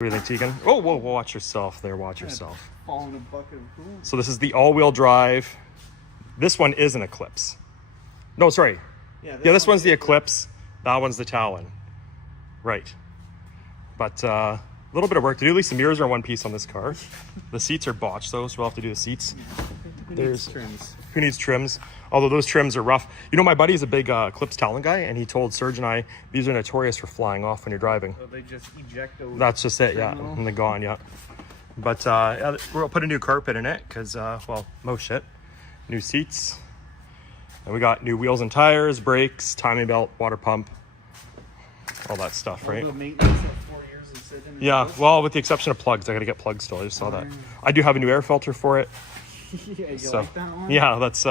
What do you think, Tegan? Oh, whoa, watch yourself there. Watch yourself. Fall in a bucket of pool. So this is the all-wheel drive. This one is an Eclipse. No, sorry. Yeah, this one's the Eclipse. That one's the Talon. Right. But a little bit of work to do. At least the mirrors are in one piece on this car. The seats are botched though, so we'll have to do the seats. Who needs trims? Who needs trims? Although those trims are rough. You know, my buddy's a big Eclipse Talon guy, and he told Serge and I, these are notorious for flying off when you're driving. So they just eject over. That's just it, yeah. And they're gone, yeah. But yeah, we'll put a new carpet in it because, well, most shit. New seats. And we got new wheels and tires, brakes, timing belt, water pump, all that stuff, right? The maintenance that 4 years is sitting in Yeah, the house. well, with the exception of plugs. I got to get plugs still. I just saw that. I do have a new air filter for it. Yeah, you So, like that one? yeah, that's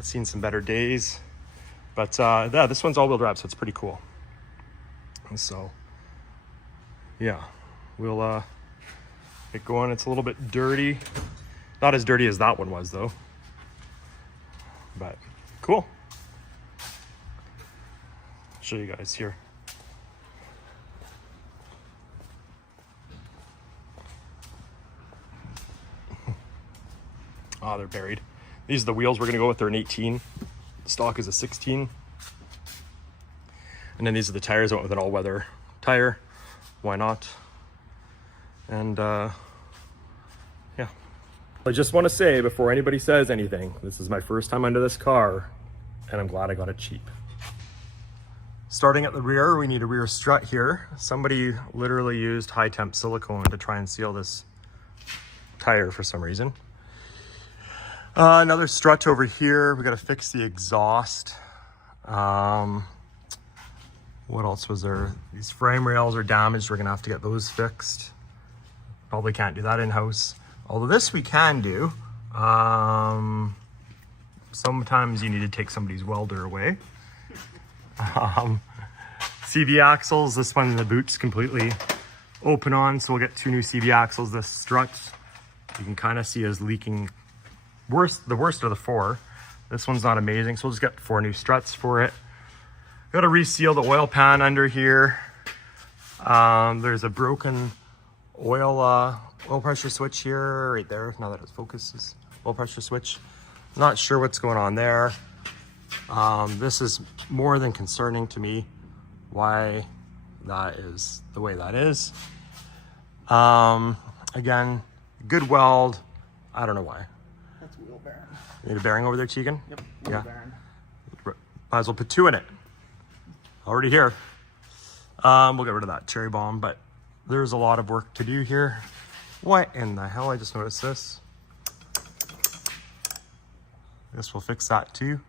seen some better days. But yeah, this one's all-wheel drive, so it's pretty cool. And so, yeah, we'll get going. It's a little bit dirty. Not as dirty as that one was, though. But cool. I'll show you guys here. Ah, they're buried. These are the wheels we're going to go with. They're an 18. The stock is a 16. And then these are the tires. I went with an all-weather tire. Why not? And yeah. I just want to say before anybody says anything, this is my first time under this car, and I'm glad I got it cheap. Starting at the rear, we need a rear strut here. Somebody literally used high temp silicone to try and seal this tire for some reason. Another strut over here. We got to fix the exhaust. What else was there? These frame rails are damaged. We're gonna have to get those fixed. Probably can't do that in-house. Although this we can do. Sometimes you need to take somebody's welder away. CV axles. This one, the boot's completely open on, so we'll get 2 new CV axles. This strut, you can kind of see is leaking. The worst of the 4. This one's not amazing, so we'll just get 4 new struts for it. Got to reseal the oil pan under here. There's a broken oil pressure switch here, right there. Now that it focuses, oil pressure switch. Not sure what's going on there. This is more than concerning to me. Why that is the way that is. Again, good weld. I don't know why. That's wheel bearing. You need a bearing over there, Tegan? Yep. Yeah. Bearing. Might as well put 2 in it. Already here. We'll get rid of that cherry bomb, but there's a lot of work to do here. What in the hell? I just noticed this. This will fix that too.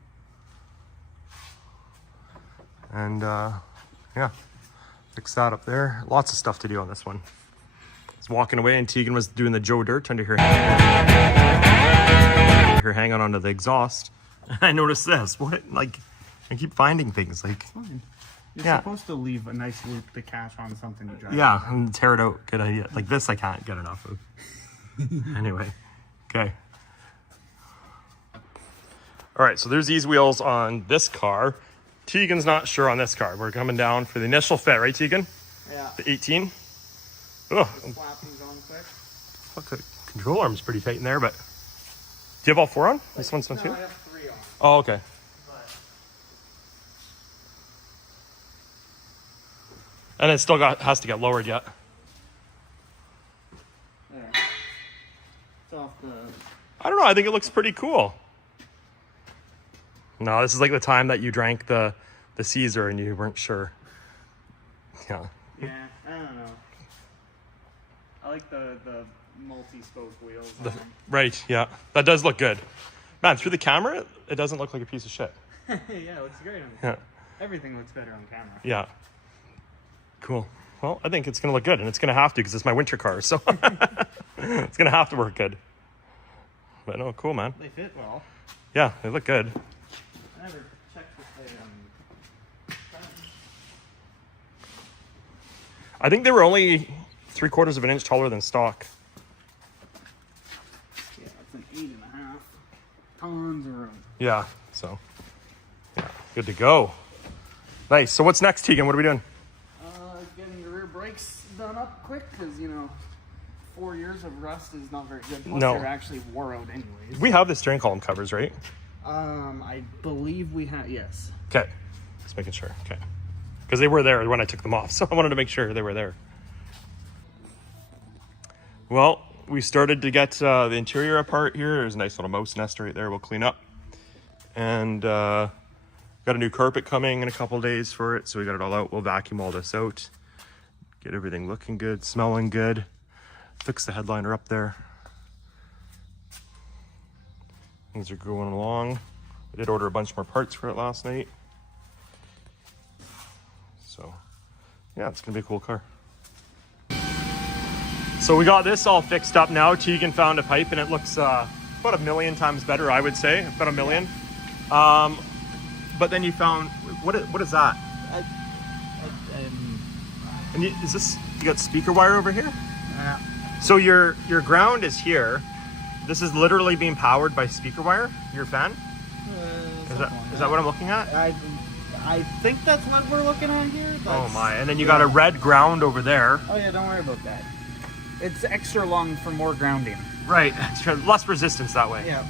And yeah, fix that up there. Lots of stuff to do on this one. I was walking away and Tegan was doing the Joe Dirt under her hanging onto the exhaust. And I noticed this. What? Like, I keep finding things. Like, Fine. You're Yeah. supposed to leave a nice loop to catch on something you drive. yeah, and tear it out. Good idea. Like this, I can't get enough of. Anyway, okay. All right, so there's these wheels on this car. Tegan's not sure on this car. We're coming down for the initial fit, right, Tegan? Yeah. The 18. Oh, Slap these on quick. fuck, the control arm's pretty tight in there, but do you have all 4 on? This one's on No, too? I have 3 on. Oh, okay. But And it still has to get lowered yet. there. It's off the. I don't know. I think it looks pretty cool. No, this is like the time that you drank the Caesar and you weren't sure. Yeah. Yeah, I don't know. I like the multi-spoke wheels. Right. Yeah. That does look good. Man, through the camera, it doesn't look like a piece of shit. Yeah, it looks great on Yeah. Everything looks better on camera. Yeah. Cool. Well, I think it's going to look good, and it's going to have to because it's my winter car, so it's going to have to work good. But no, cool, man. They fit well. Yeah, they look good. I never checked if they I think they were only 3/4 of an inch taller than stock. Yeah, it's an 8.5. Tons of room. Yeah, so yeah, good to go. Nice. So what's next, Tegan? What are we doing? Getting the rear brakes done. done up quick because, you know, 4 years of rust is not very good. Plus, No. they're actually wore out anyways. We have the steering column covers, right? I believe we have, yes. Okay. Just making sure. Okay. Because they were there when I took them off, so I wanted to make sure they were there. Well, we started to get the interior apart here. There's a nice little mouse nest right there we'll clean up. And got a new carpet coming in a couple days for it, so we got it all out. We'll vacuum all this out. Get everything looking good, smelling good. Fix the headliner up there. Things are going along. I did order a bunch more parts for it last night. So, yeah, it's gonna be a cool car. So we got this all fixed up now. Tegan found a pipe and it looks about 1 million times better, I would say. About 1 million. But then you found, what is that? And is this, you got speaker wire over here? Yeah. So your ground is here. This is literally being powered by speaker wire, your fan? Is that what I'm looking at? I think that's what we're looking at here. Oh my, and then you got a red ground over there. Oh yeah, don't worry about that. It's extra long for more grounding. Right, less resistance that way. Yeah.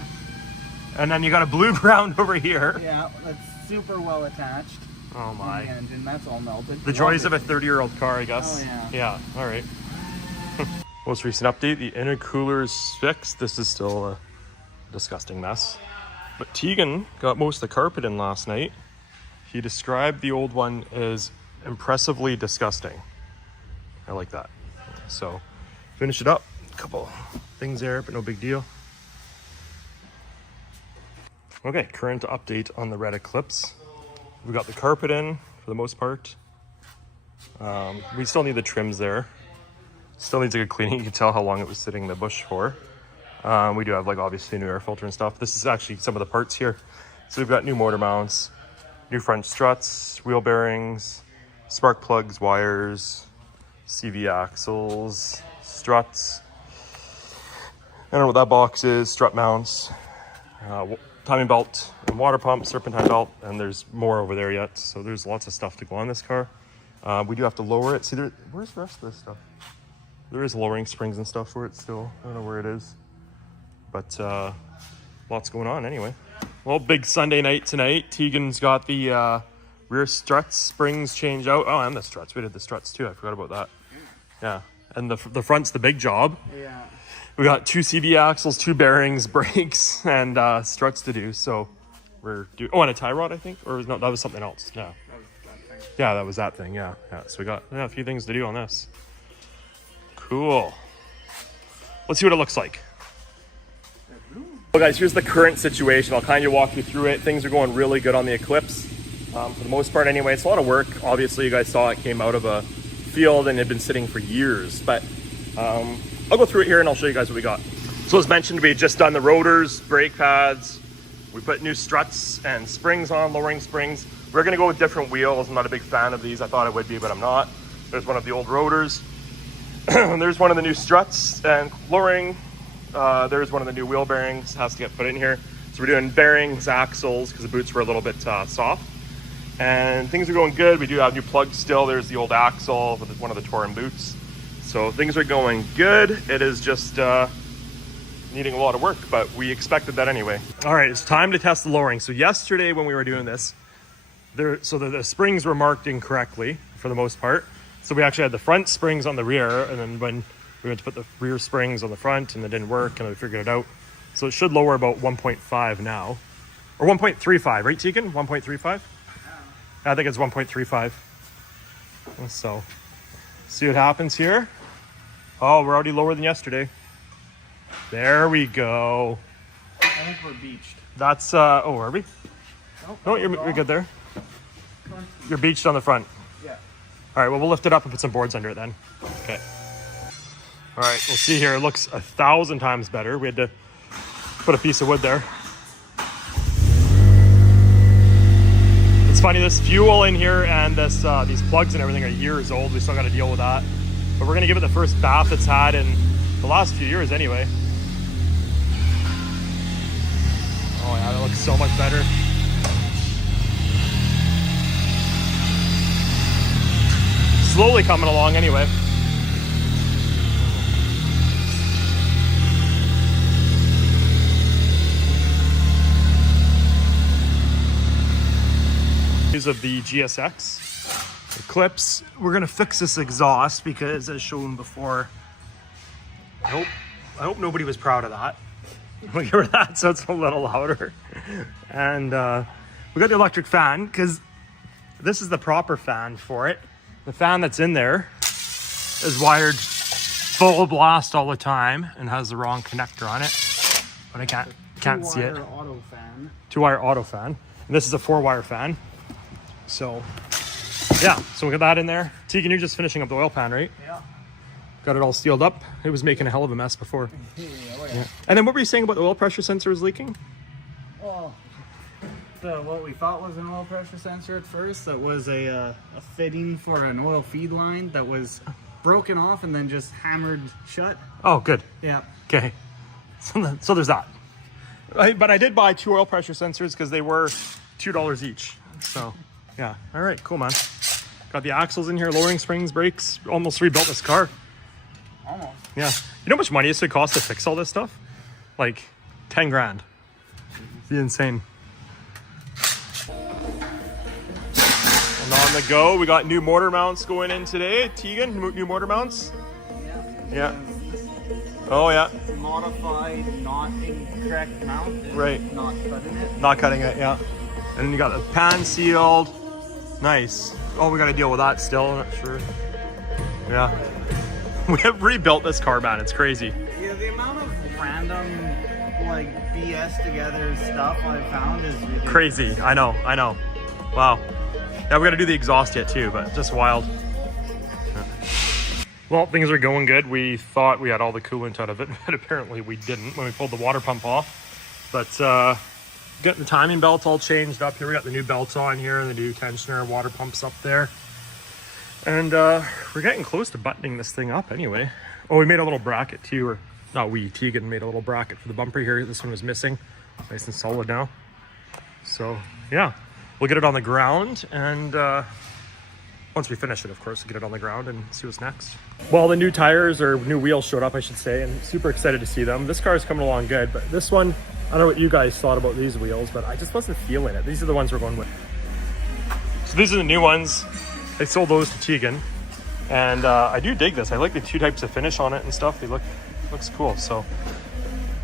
And then you got a blue ground over here. Yeah, that's super well attached. Oh my. The engine, that's all melted. The joys of a 30-year-old car, I guess. Oh yeah. Yeah, all right. Most recent update, the intercooler is fixed. This is still a disgusting mess. But Tegan got most of the carpet in last night. He described the old one as impressively disgusting. I like that. So, finish it up. A couple things there, but no big deal. Okay, current update on the red Eclipse. We got the carpet in for the most part. We still need the trims there. Still needs a good cleaning. You can tell how long it was sitting in the bush for. We do have like obviously a new air filter and stuff. This is actually some of the parts here. So we've got new motor mounts, new front struts, wheel bearings, spark plugs, wires, CV axles, struts. I don't know what that box is, strut mounts, timing belt, and water pump, serpentine belt, and there's more over there yet. So there's lots of stuff to go on this car. We do have to lower it. See, where's the rest of this stuff? There is lowering springs and stuff for it still. I don't know where it is. But lots going on anyway. Well, big Sunday night tonight. Tegan's got the rear struts, springs change out. Oh, and the struts. We did the struts too. I forgot about that. Yeah. And the front's the big job. Yeah. We got 2 CV axles, 2 bearings, brakes, and struts to do. So we're doing, oh, and a tie rod, I think? Or no, that was something else. No. Yeah, that was that thing. Yeah. So we got a few things to do on this. Cool. Let's see what it looks like. Well guys, here's the current situation. I'll kind of walk you through it. Things are going really good on the Eclipse. For the most part anyway. It's a lot of work. Obviously you guys saw it came out of a field and had been sitting for years. But I'll go through it here and I'll show you guys what we got. So as mentioned, we had just done the rotors, brake pads. We put new struts and springs on, lowering springs. We're going to go with different wheels. I'm not a big fan of these. I thought I would be, but I'm not. There's one of the old rotors. There's one of the new struts and lowering. There's one of the new wheel bearings, has to get put in here. So we're doing bearings, axles, because the boots were a little bit soft. And things are going good. We do have new plugs still. There's the old axle with one of the Touring boots. So things are going good. It is just needing a lot of work, but we expected that anyway. All right, it's time to test the lowering. So yesterday when we were doing this, the springs were marked incorrectly for the most part. So we actually had the front springs on the rear, and then when we went to put the rear springs on the front and it didn't work, and we figured it out. So it should lower about 1.5 now. Or 1.35, right Tegan? 1.35? I think it's 1.35. So, see what happens here. Oh, we're already lower than yesterday. There we go. I think we're beached. That's, oh, are we? No, you're good there. You're beached on the front. Yeah. All right, well, we'll lift it up and put some boards under it then. Okay. All right, we'll see here. It looks 1,000 times better. We had to put a piece of wood there. It's funny, this fuel in here and this these plugs and everything are years old. We still got to deal with that. But we're going to give it the first bath it's had in the last few years anyway. Oh yeah, that looks so much better. Slowly coming along anyway. reviews of the GSX Eclipse. We're gonna fix this exhaust because, as shown before, I hope nobody was proud of that. We hear that, so it's a little louder. And we got the electric fan because this is the proper fan for it. The fan that's in there is wired full blast all the time and has the wrong connector on it, but I can't see it. Auto fan. 2-wire auto fan. And this is a 4-wire fan. So yeah, so we got that in there. Tegan, you're just finishing up the oil pan, right? Yeah. Got it all sealed up. It was making a hell of a mess before. Yeah. And then what were you saying about the oil pressure sensor was leaking? Well, what we thought was an oil pressure sensor at first, that was a fitting for an oil feed line that was broken off and then just hammered shut. Oh, good. Yeah. Okay. So there's that. But I did buy 2 oil pressure sensors because they were $2 each. So yeah. All right, cool, man. Got the axles in here, lowering springs, brakes. Almost rebuilt this car. Almost. Yeah. You know how much money it's gonna cost to fix all this stuff? Like 10 grand. It'd be insane. And on the go, we got new motor mounts going in today. Tegan, new motor mounts? Yeah. Oh yeah. Modified, not incorrect mount. Right. Not cutting it. Not cutting it, yeah. And then you got the pan sealed. Nice. Oh, we gotta deal with that still, I'm not sure. Yeah. We have rebuilt this car, man. It's crazy. Yeah, the amount of random, like, BS together stuff I've found is ridiculous. Crazy. I know. Wow. Yeah, we gotta do the exhaust yet too, but just wild. Well, things are going good. We thought we had all the coolant out of it, but apparently we didn't when we pulled the water pump off. But getting the timing belt all changed up here. We got the new belts on here and the new tensioner water pumps up there. And we're getting close to buttoning this thing up anyway. Oh, we made a little bracket too, or not we, Tegan made a little bracket for the bumper here. This one was missing. Nice and solid now. So yeah, we'll get it on the ground, and once we finish it, of course, we'll get it on the ground and see what's next. Well, the new tires, or new wheels, showed up, I should say, and super excited to see them. This car is coming along good, but this one, I don't know what you guys thought about these wheels, but I just wasn't feeling it. These are the ones we're going with. So these are the new ones. I sold those to Tegan, and I do dig this. I like the 2 types of finish on it and stuff. They looks cool. So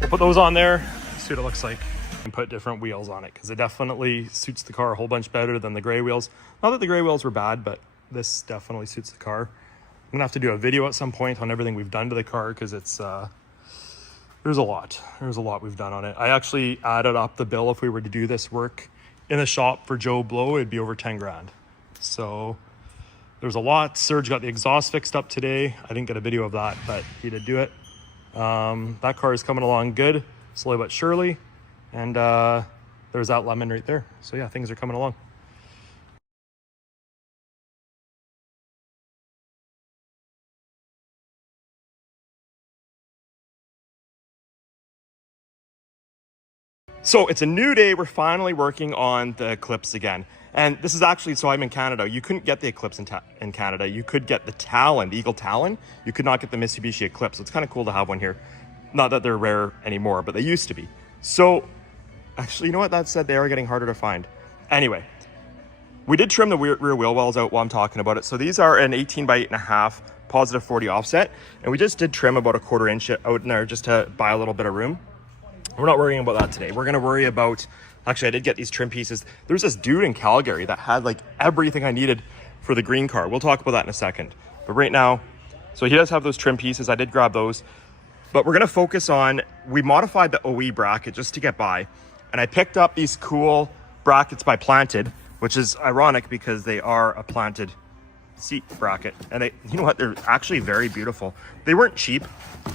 we'll put those on there, see what it looks like, and put different wheels on it, because it definitely suits the car a whole bunch better than the gray wheels. Not that the gray wheels were bad, but this definitely suits the car. I'm gonna have to do a video at some point on everything we've done to the car, because it's there's a lot we've done on it. I actually added up the bill. If we were to do this work in the shop for Joe Blow, it'd be over 10 grand. So there's a lot. Serge got the exhaust fixed up today. I didn't get a video of that, but he did do it. That car is coming along good, slowly but surely. And there's that lemon right there. So yeah, things are coming along. So it's a new day. We're finally working on the Eclipse again. And this is actually, so I'm in Canada. You couldn't get the Eclipse in Canada. You could get the Talon, the Eagle Talon. You could not get the Mitsubishi Eclipse. So it's kind of cool to have one here. Not that they're rare anymore, but they used to be. So actually, you know what? That said, they are getting harder to find. Anyway, we did trim the rear wheel wells out while I'm talking about it. So these are an 18 by 8.5 positive 40 offset. And we just did trim about a 1/4 inch out in there just to buy a little bit of room. We're not worrying about that today. We're gonna worry about, actually I did get these trim pieces. There's this dude in Calgary that had like everything I needed for the green car. We'll talk about that in a second. But right now, so he does have those trim pieces. I did grab those. But we're gonna focus on, we modified the OE bracket just to get by. And I picked up these cool brackets by Planted, which is ironic because they are a planted seat bracket. And they, you know what, they're actually very beautiful. They weren't cheap,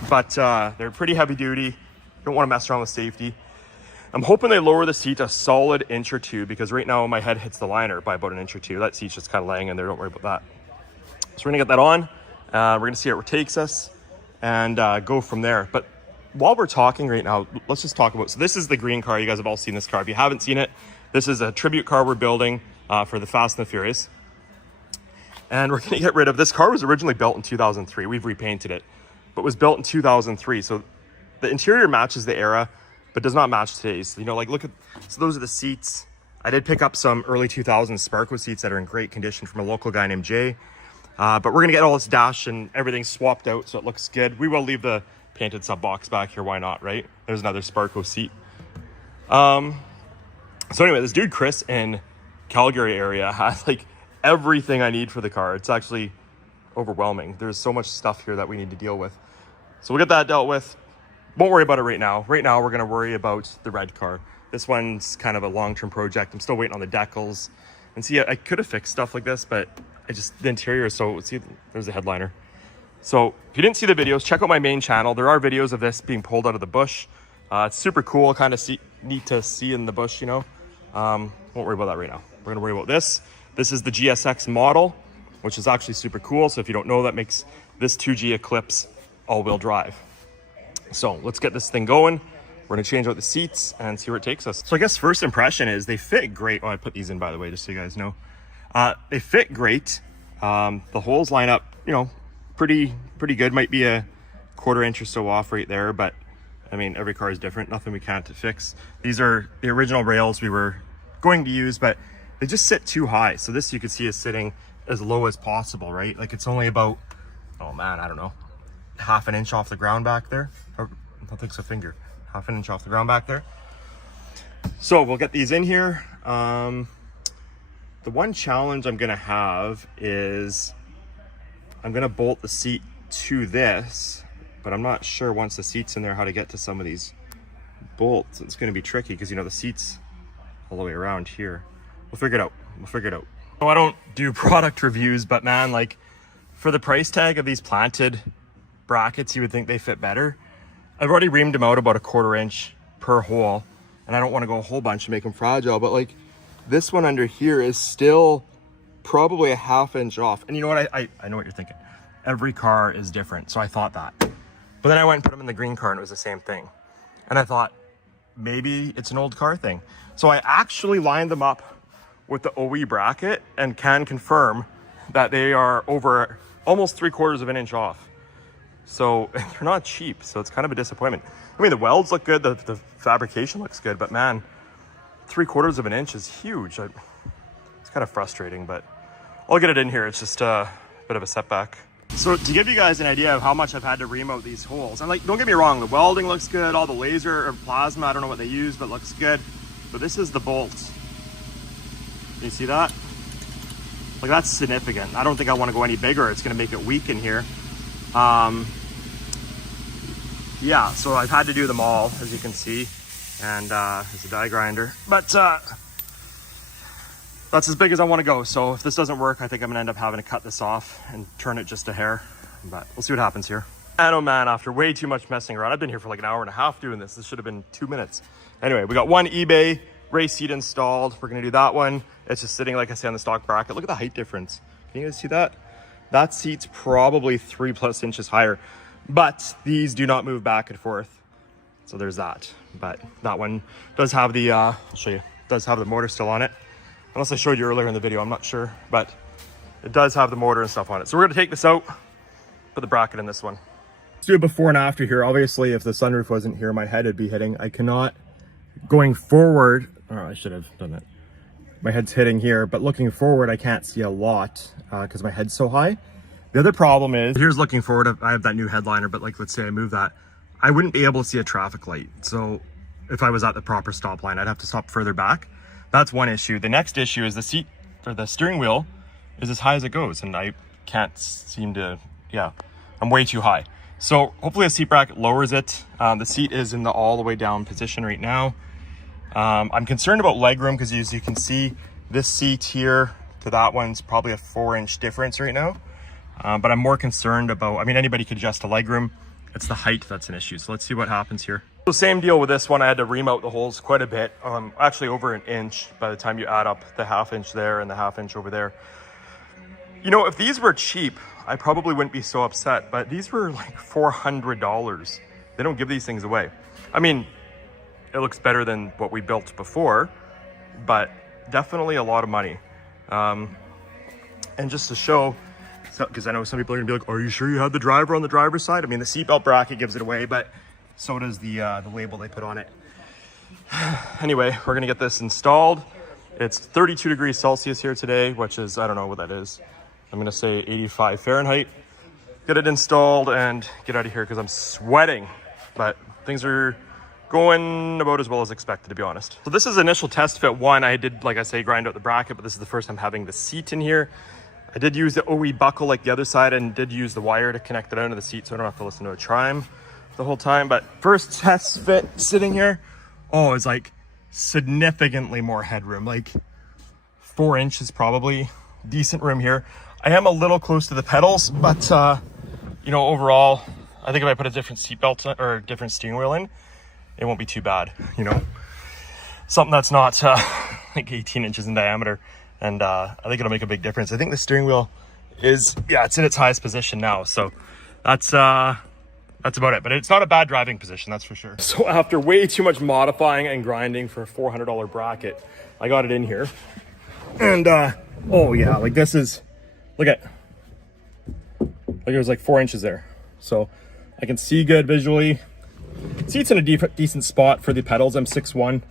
but they're pretty heavy duty. Don't want to mess around with safety. I'm hoping they lower the seat a solid inch or 2, because right now my head hits the liner by about an inch or 2. That seat's just kind of laying in there. Don't worry about that. So we're gonna get that on. We're gonna see where it takes us and go from there. But while we're talking right now, let's just talk about, so this is the green car. You guys have all seen this car. If you haven't seen it, this is a tribute car we're building for the Fast and the Furious. And we're gonna get rid of, this car was originally built in 2003. We've repainted it, but was built in 2003. So the interior matches the era, but does not match today's. You know, like look at, so those are the seats. I did pick up some early 2000s Sparco seats that are in great condition from a local guy named Jay. But we're gonna get all this dash and everything swapped out so it looks good. We will leave the painted sub box back here, why not, right? There's another Sparco seat. So anyway, this dude Chris in Calgary area has like everything I need for the car. It's actually overwhelming. There's so much stuff here that we need to deal with. So we'll get that dealt with. Won't worry about it right now. Right now, we're gonna worry about the red car. This one's kind of a long-term project. I'm still waiting on the decals. And see, I could have fixed stuff like this, but the interior, so see, there's the headliner. So if you didn't see the videos, check out my main channel. There are videos of this being pulled out of the bush. It's super cool, kind of neat to see in the bush, you know. Won't worry about that right now. We're gonna worry about this. This is the GSX model, which is actually super cool. So if you don't know, that makes this 2G Eclipse all-wheel drive. So let's get this thing going. We're gonna change out the seats and see where it takes us. So I guess first impression is they fit great. Oh, I put these in, by the way, just so you guys know. They fit great. The holes line up, you know, pretty good. Might be a 1/4 inch or so off right there, but I mean, every car is different. Nothing we can't fix. These are the original rails we were going to use, but they just sit too high. So this you can see is sitting as low as possible, right? Like it's only about, oh man, I don't know, 1/2 inch off the ground back there. Or, I don't think so, finger. 1/2 inch off the ground back there. So we'll get these in here. The one challenge I'm gonna have is I'm gonna bolt the seat to this, but I'm not sure once the seat's in there how to get to some of these bolts. It's gonna be tricky because, you know, the seat's all the way around here. We'll figure it out. We'll figure it out. So I don't do product reviews, but man, like for the price tag of these planted brackets, you would think they fit better. I've already reamed them out about 1/4 inch per hole, and I don't want to go a whole bunch and make them fragile, but like this one under here is still probably a 1/2 inch off. And you know what? I know what you're thinking. Every car is different. So I thought that. But then I went and put them in the green car and it was the same thing. And I thought maybe it's an old car thing. So I actually lined them up with the OE bracket and can confirm that they are over almost 3/4 of an inch off. So they're not cheap. So it's kind of a disappointment. I mean, the welds look good. The fabrication looks good, but man, 3/4 of an inch is huge. It's kind of frustrating, but I'll get it in here. It's just a bit of a setback. So to give you guys an idea of how much I've had to ream out these holes, and like, don't get me wrong, the welding looks good, all the laser or plasma, I don't know what they use, but looks good. But this is the bolts. Can you see that? Like, that's significant. I don't think I want to go any bigger. It's going to make it weak in here. Yeah, so I've had to do them all, as you can see. And there's a die grinder. But that's as big as I want to go. So if this doesn't work, I think I'm gonna end up having to cut this off and turn it just a hair. But we'll see what happens here. And oh man, after way too much messing around, I've been here for like 1.5 hours doing this. This should have been 2 minutes. Anyway, we got one eBay race seat installed. We're gonna do that one. It's just sitting, like I said, on the stock bracket. Look at the height difference. Can you guys see that? That seat's probably 3+ inches higher, but these do not move back and forth. So there's that. But that one does have the, I'll show you, does have the motor still on it. Unless I showed you earlier in the video, I'm not sure, but it does have the motor and stuff on it. So we're gonna take this out, put the bracket in this one. Let's do a before and after here. Obviously, if the sunroof wasn't here, my head would be hitting. I cannot, going forward, oh, I should have done that. My head's hitting here, but looking forward, I can't see a lot because my head's so high. The other problem is, here's looking forward, I have that new headliner, but like, let's say I move that, I wouldn't be able to see a traffic light. So if I was at the proper stop line, I'd have to stop further back. That's one issue. The next issue is the seat, or the steering wheel is as high as it goes, and I can't seem to, yeah, I'm way too high. So hopefully a seat bracket lowers it. The seat is in the all the way down position right now. I'm concerned about legroom because as you can see, this seat here to that one's probably a 4-inch difference right now. But I'm more concerned about, I mean, anybody could adjust the legroom. It's the height that's an issue. So let's see what happens here. So same deal with this one. I had to ream out the holes quite a bit, actually over 1 inch by the time you add up the 1/2 inch there and the 1/2 inch over there. You know, if these were cheap, I probably wouldn't be so upset, but these were like $400. They don't give these things away. I mean, it looks better than what we built before, but definitely a lot of money. And just to show, because I know some people are gonna be like, are you sure you had the driver on the driver's side? I mean, the seatbelt bracket gives it away, but so does the label they put on it. Anyway, we're gonna get this installed. It's 32 degrees Celsius here today, which is, I don't know what that is. I'm gonna say 85 Fahrenheit. Get it installed and get out of here because I'm sweating. But things are going about as well as expected, to be honest. So this is initial test fit one. I did, like I say, grind out the bracket, but this is the first time having the seat in here. I did use the OE buckle like the other side and did use the wire to connect it onto the seat so I don't have to listen to a chime the whole time. But first test fit sitting here, oh, it's like significantly more headroom, like 4 inches probably. Decent room here. I am a little close to the pedals, but you know, overall, I think if I put a different seatbelt or a different steering wheel in, it won't be too bad, you know. Something that's not like 18 inches in diameter, and I think it'll make a big difference. I think the steering wheel is, yeah, it's in its highest position now, so that's about it. But it's not a bad driving position, that's for sure. So after way too much modifying and grinding for a $400 bracket, I got it in here, and oh yeah, like this is, look at, like it was like 4 inches there, so I can see good visually. Seat's in a decent spot for the pedals. I'm 6'1".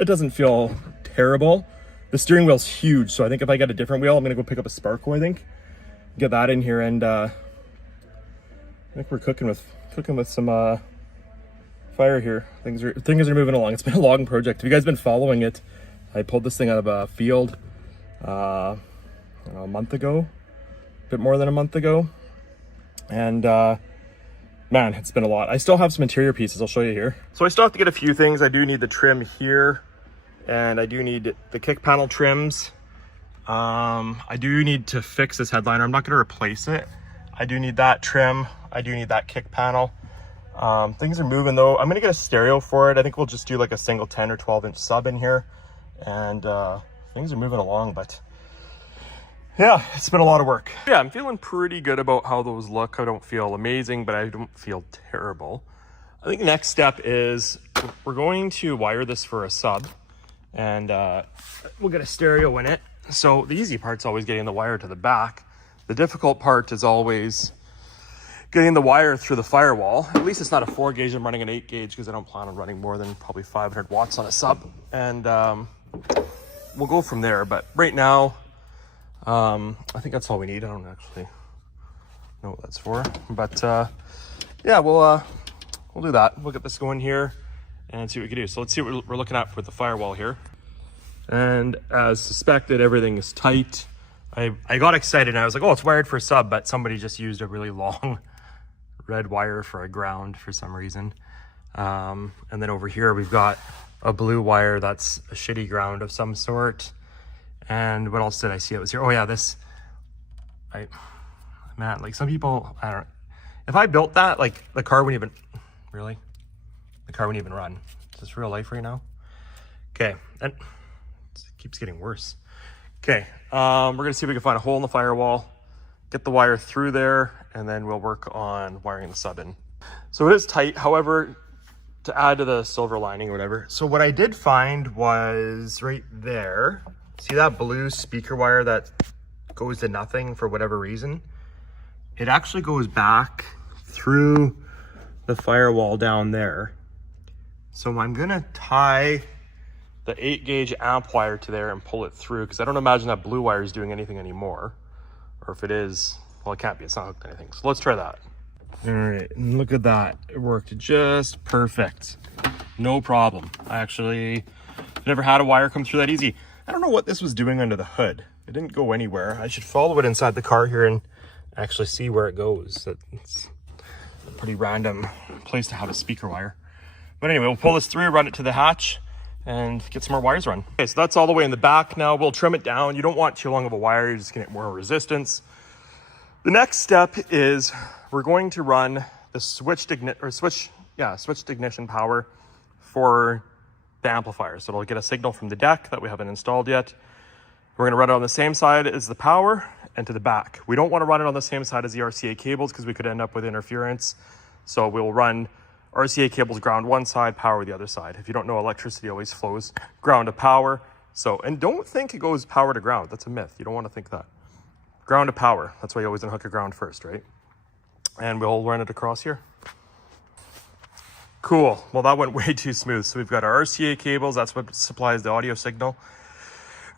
It doesn't feel terrible. The steering wheel's huge, so I think if I get a different wheel, I'm gonna go pick up a Sparco, I think. Get that in here, and I think we're cooking with some fire here. Things are moving along. It's been a long project. Have you guys been following it? I pulled this thing out of a field I don't know, a month ago, a bit more than a month ago, and man, it's been a lot. I still have some interior pieces I'll show you here. So I still have to get a few things. I do need the trim here, and I do need the kick panel trims. I do need to fix this headliner. I'm not going to replace it. I do need that trim. I do need that kick panel. Things are moving though. I'm going to get a stereo for it. I think we'll just do like a single 10 or 12 inch sub in here, and things are moving along, but yeah, it's been a lot of work. Yeah, I'm feeling pretty good about how those look. I don't feel amazing, but I don't feel terrible. I think the next step is we're going to wire this for a sub, and we'll get a stereo in it. So the easy part's always getting the wire to the back. The difficult part is always getting the wire through the firewall. At least it's not a 4 gauge. I'm running an 8 gauge because I don't plan on running more than probably 500 watts on a sub. And we'll go from there. But right now, I think that's all we need. I don't actually know what that's for, but yeah, we'll do that. We'll get this going here and see what we can do. So let's see what we're looking at with the firewall here. And as suspected, everything is tight. I got excited and I was like, oh, it's wired for a sub, but somebody just used a really long red wire for a ground for some reason. And then over here, we've got a blue wire that's a shitty ground of some sort. And what else did I see? It was here. Oh yeah, man, like some people, I don't, if I built that, like the car wouldn't even, really? The car wouldn't even run. Is this real life right now? Okay, and it keeps getting worse. Okay, we're gonna see if we can find a hole in the firewall, get the wire through there, and then we'll work on wiring the sub in. So it is tight, however, to add to the silver lining or whatever. So what I did find was right there. See that blue speaker wire that goes to nothing for whatever reason? It actually goes back through the firewall down there. So I'm gonna tie the 8 gauge amp wire to there and pull it through, because I don't imagine that blue wire is doing anything anymore. Or if it is, well, it can't be, it's not hooked to anything. So let's try that. All right, and look at that. It worked just perfect. No problem. I actually never had a wire come through that easy. I don't know what this was doing under the hood. It didn't go anywhere. I should follow it inside the car here and actually see where it goes. It's a pretty random place to have a speaker wire. But anyway, we'll pull this through, run it to the hatch, and get some more wires run. Okay, so that's all the way in the back. Now we'll trim it down. You don't want too long of a wire. You're just gonna get more resistance. The next step is we're going to run the switched ignition power for the amplifier. So it'll get a signal from the deck that we haven't installed yet. We're gonna run it on the same side as the power and to the back. We don't wanna run it on the same side as the RCA cables because we could end up with interference. So we'll run RCA cables ground one side, power the other side. If you don't know, electricity always flows ground to power. So, and don't think it goes power to ground. That's a myth. You don't wanna think that. Ground to power. That's why you always unhook a ground first, right? And we'll run it across here. Cool. Well, that went way too smooth. So we've got our RCA cables. That's what supplies the audio signal.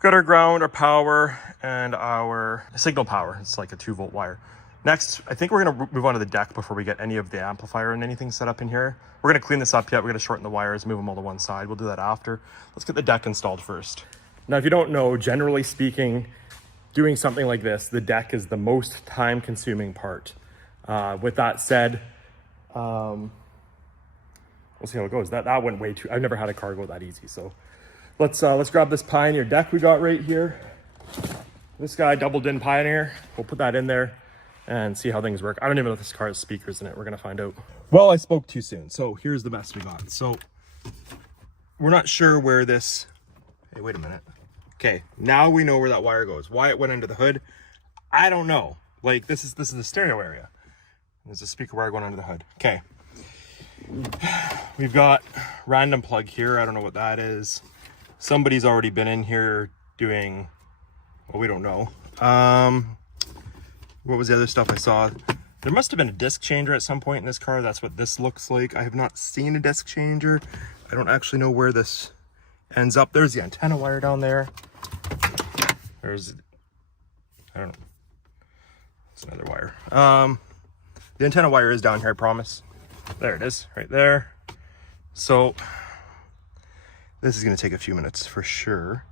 got our ground, our power, and our signal power. It's like a 2-volt wire. Next, I think we're gonna move on to the deck before we get any of the amplifier and anything set up in here. We're gonna clean this up yet. We're gonna shorten the wires, move them all to one side. We'll do that after. Let's get the deck installed first. Now, if you don't know, generally speaking, doing something like this, the deck is the most time-consuming part. With that said, we'll see how it goes. That went way too, I've never had a car go that easy. So let's grab this Pioneer deck we got right here. This guy doubled in Pioneer. We'll put that in there and see how things work. I don't even know if this car has speakers in it. We're gonna find out. Well, I spoke too soon. So here's the best we got. So we're not sure where this, hey, wait a minute. Okay, now we know where that wire goes. Why it went under the hood, I don't know. Like this is the stereo area. There's a speaker wire going under the hood. Okay. We've got random plug here. I don't know what that is. Somebody's already been in here doing, well, we don't know. What was the other stuff I saw? There must have been a disc changer at some point in this car. That's what this looks like. I have not seen a disc changer. I don't actually know where this ends up. There's the antenna wire down there. There's, I don't know. It's another wire. The antenna wire is down here, I promise. There it is, right there. So this is gonna take a few minutes for sure.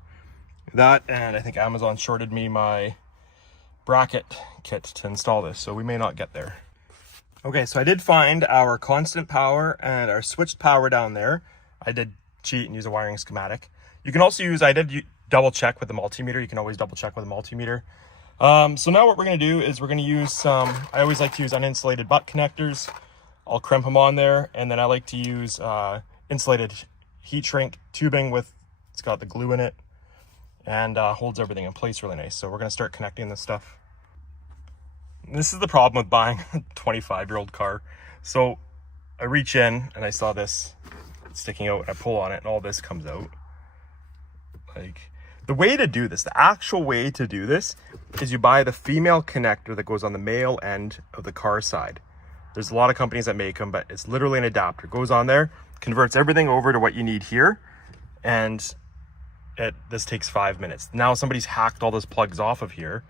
That, and I think Amazon shorted me my bracket kit to install this, so we may not get there. Okay, so I did find our constant power and our switched power down there. I did cheat and use a wiring schematic. You can also use, I did double check with the multimeter. You can always double check with a multimeter. So now what we're gonna do is we're gonna use some, I always like to use uninsulated butt connectors. I'll crimp them on there, and then I like to use insulated heat shrink tubing with, it's got the glue in it, and holds everything in place really nice. So we're gonna start connecting this stuff. This is the problem with buying a 25-year-old car. So I reach in and I saw this sticking out, and I pull on it and all this comes out. Like, the way to do this, the actual way to do this is you buy the female connector that goes on the male end of the car side. There's a lot of companies that make them, but it's literally an adapter. It goes on there, converts everything over to what you need here, and this takes 5 minutes. Now somebody's hacked all those plugs off of here,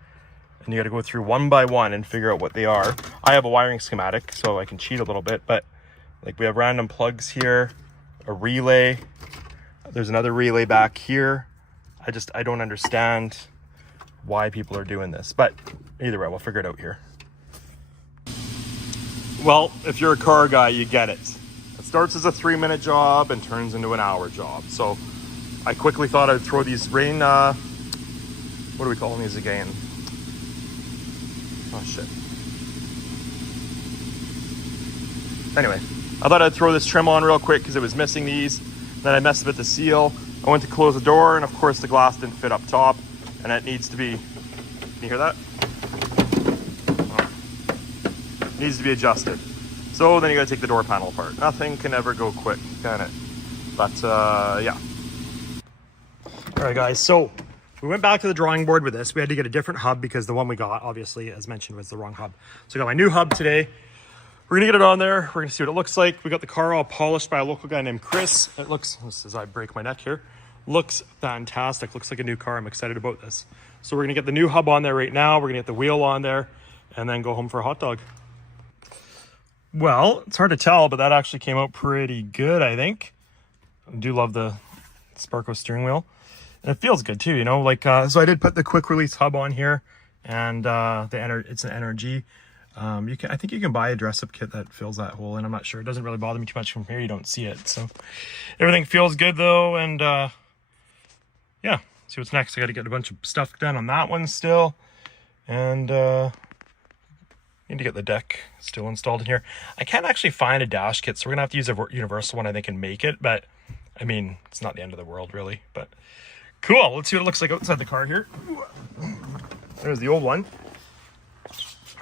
and you got to go through one by one and figure out what they are. I have a wiring schematic, so I can cheat a little bit, but like we have random plugs here, a relay, there's another relay back here. I don't understand why people are doing this, but either way, we'll figure it out here. Well, if you're a car guy, you get it. It starts as a 3-minute job and turns into an hour job. So I quickly thought I'd throw these rain, what are we calling these again? Oh shit. Anyway, I thought I'd throw this trim on real quick because it was missing these. Then I messed with the seal. I went to close the door, and of course the glass didn't fit up top, and it needs to be, can you hear that? Oh. Needs to be adjusted. So then you gotta take the door panel apart. Nothing can ever go quick, can it? But yeah. All right guys, so we went back to the drawing board with this. We had to get a different hub because the one we got, obviously, as mentioned, was the wrong hub. So I got my new hub today. We're gonna get it on there. We're gonna see what it looks like. We got the car all polished by a local guy named Chris. It looks, as I break my neck here, looks fantastic. Looks like a new car. I'm excited about this. So we're gonna get the new hub on there right now. We're gonna get the wheel on there and then go home for a hot dog. Well, it's hard to tell, but that actually came out pretty good, I think. I do love the Sparco steering wheel. And it feels good too, you know, like, so I did put the quick release hub on here, and it's an NRG. I think you can buy a dress-up kit that fills that hole, and I'm not sure. It doesn't really bother me too much from here. You don't see it. So everything feels good though. And yeah, see what's next. I got to get a bunch of stuff done on that one still. And need to get the deck still installed in here. I can't actually find a dash kit, so we're gonna have to use a universal one, I think, and make it. But I mean, it's not the end of the world really, but cool. Let's see what it looks like outside the car here. There's the old one.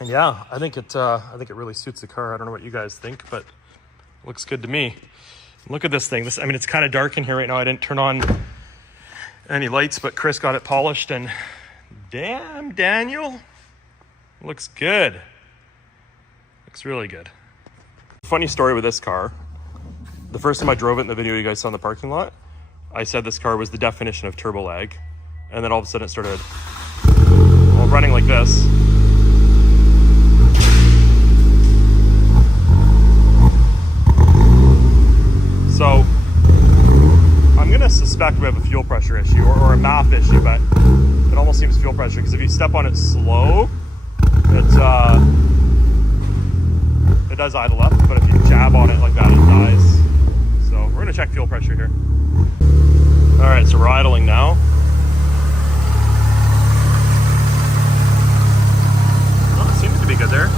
And yeah, I think it really suits the car. I don't know what you guys think, but it looks good to me. Look at this thing. I mean, it's kind of dark in here right now. I didn't turn on any lights, but Chris got it polished, and damn, Daniel, looks good. Looks really good. Funny story with this car. The first time I drove it in the video you guys saw in the parking lot, I said this car was the definition of turbo lag. and then all of a sudden it started running like this. So I'm gonna suspect we have a fuel pressure issue or a MAF issue, but it almost seems fuel pressure, because if you step on it slow, it does idle up, but if you jab on it like that, it dies. So we're gonna check fuel pressure here. All right, so we're idling now. Oh, it seems to be good there.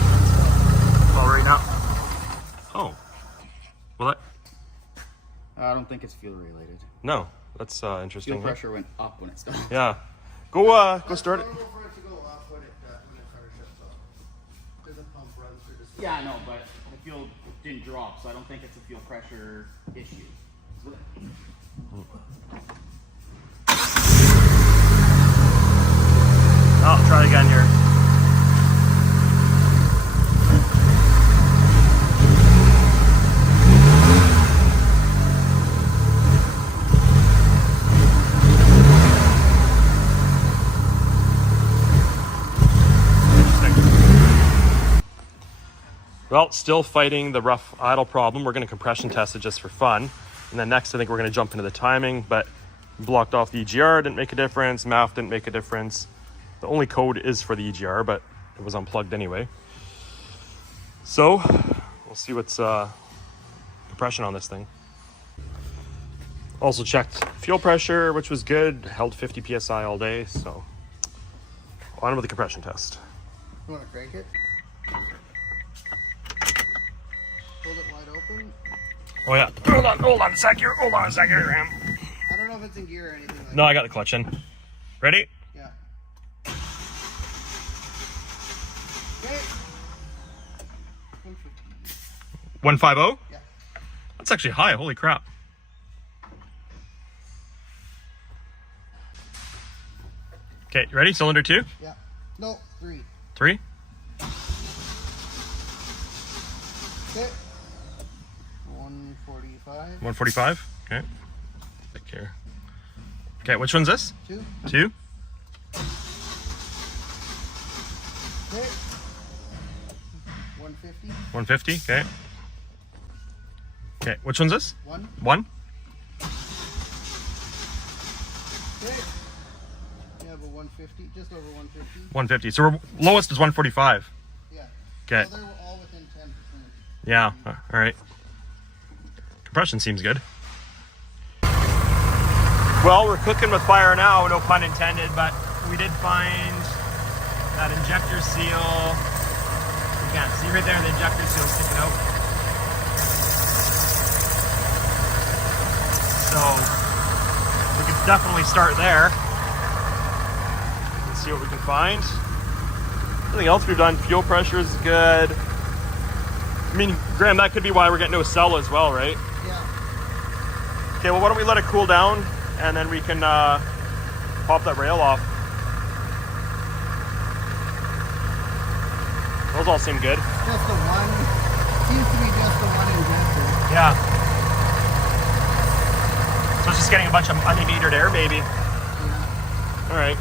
Well, right now. Oh, well, I don't think it's fuel related. no, that's interesting. Fuel pressure went up when it stopped. Yeah, go start it. Yeah, I know, but the fuel didn't drop, so I don't think it's a fuel pressure issue. Oh, try again here. Well, still fighting the rough idle problem. We're going to compression test it just for fun. And then next, I think we're going to jump into the timing, but blocked off the EGR, didn't make a difference. MAF didn't make a difference. The only code is for the EGR, but it was unplugged anyway. So we'll see what's compression on this thing. Also checked fuel pressure, which was good. Held 50 PSI all day, so on with the compression test. You want to crank it? Hold it wide open. Oh yeah. Hold on a sec here, Ram. I don't know if it's in gear or anything like No, I got the clutch in. Ready? Yeah. Okay. 150. 150? Yeah. That's actually high, holy crap. Okay, you ready? Cylinder 2? Yeah. No, 3. 3? Okay. 145. 145? Okay. Take care. Okay, which one's this? 2. 2? Okay. 150. 150? Okay. Okay, which one's this? 1. 1? Okay. Yeah, but 150, just over 150. 150. So our lowest is 145. Yeah. Okay. So they're all within 10%. Yeah, all right. Compression seems good. Well, we're cooking with fire now, no pun intended, but we did find that injector seal. You can't see right there, the injector seal sticking out. So we could definitely start there. Let's see what we can find. Everything else we've done, fuel pressure is good. I mean, Graham, that could be why we're getting no cell as well, right? Yeah. Okay, well, why don't we let it cool down, and then we can pop that rail off. Those all seem good. Just the one. Seems to be just the one injector. Yeah. So it's just getting a bunch of unmetered air, maybe. Yeah. All right.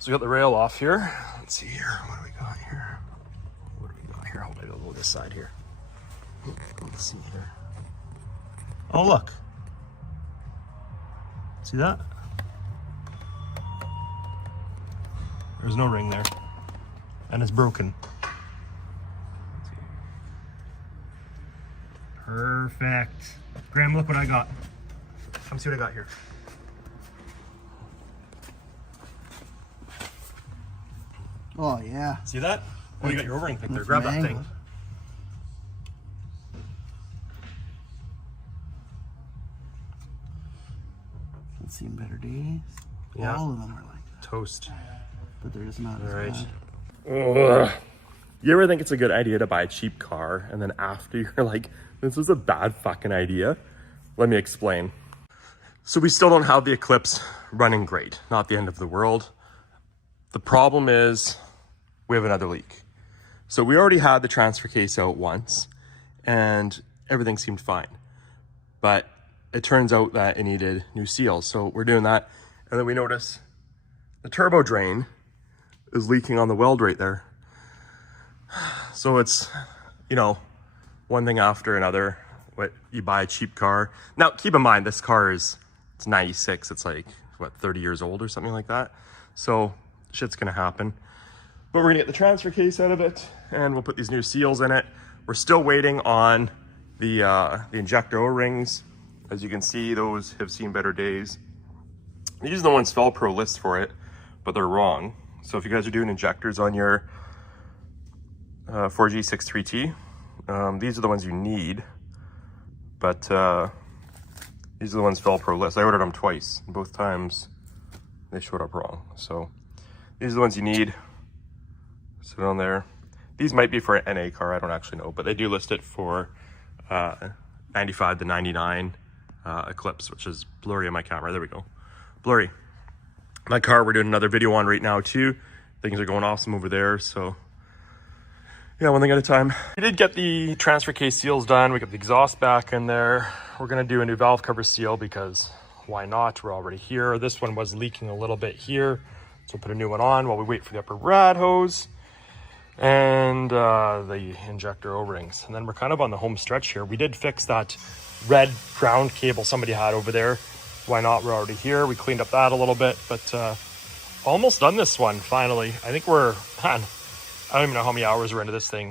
So we got the rail off here. Let's see here. What do we got here? What do we got here? I'll maybe go this side here. Let's see here. Oh, look. See that? There's no ring there. And it's broken. Perfect. Graham, look what I got. Come see what I got here. Oh, yeah. See that? Oh, you got your O-ring pick there. With Grab some that thing. angles. I've seen better days. Yeah. All of them are like that. Toast. But they're just not All as right. bad. Ugh. You ever think it's a good idea to buy a cheap car and then after you're like, this was a bad fucking idea? Let me explain. So we still don't have the Eclipse running great. Not the end of the world. The problem is we have another leak. So we already had the transfer case out once and everything seemed fine. But it turns out that it needed new seals. So we're doing that. And then we notice the turbo drain is leaking on the weld right there. So it's, you know, one thing after another. What, you buy a cheap car. Now, keep in mind, this car it's 96. It's like, what, 30 years old or something like that. So shit's gonna happen. But we're gonna get the transfer case out of it and we'll put these new seals in it. We're still waiting on the injector O-rings. As you can see, those have seen better days. These are the ones Felpro lists for it, but they're wrong. So if you guys are doing injectors on your 4G63T, these are the ones you need. But these are the ones Felpro lists. I ordered them twice. Both times they showed up wrong. So these are the ones you need. Sit on there. These might be for an NA car, I don't actually know, but they do list it for 95 to 99 Eclipse, which is blurry on my camera. There we go. Blurry. My car we're doing another video on right now too. Things are going awesome over there, so yeah, one thing at a time. We did get the transfer case seals done. We got the exhaust back in there. We're gonna do a new valve cover seal because why not? We're already here. This one was leaking a little bit here, so we'll put a new one on while we wait for the upper rad hose and the injector O-rings. And then we're kind of on the home stretch here. We did fix that red ground cable somebody had over there. Why not? We're already here. We cleaned up that a little bit, but almost done this one finally. I think we're, man, I don't even know how many hours we're into this thing.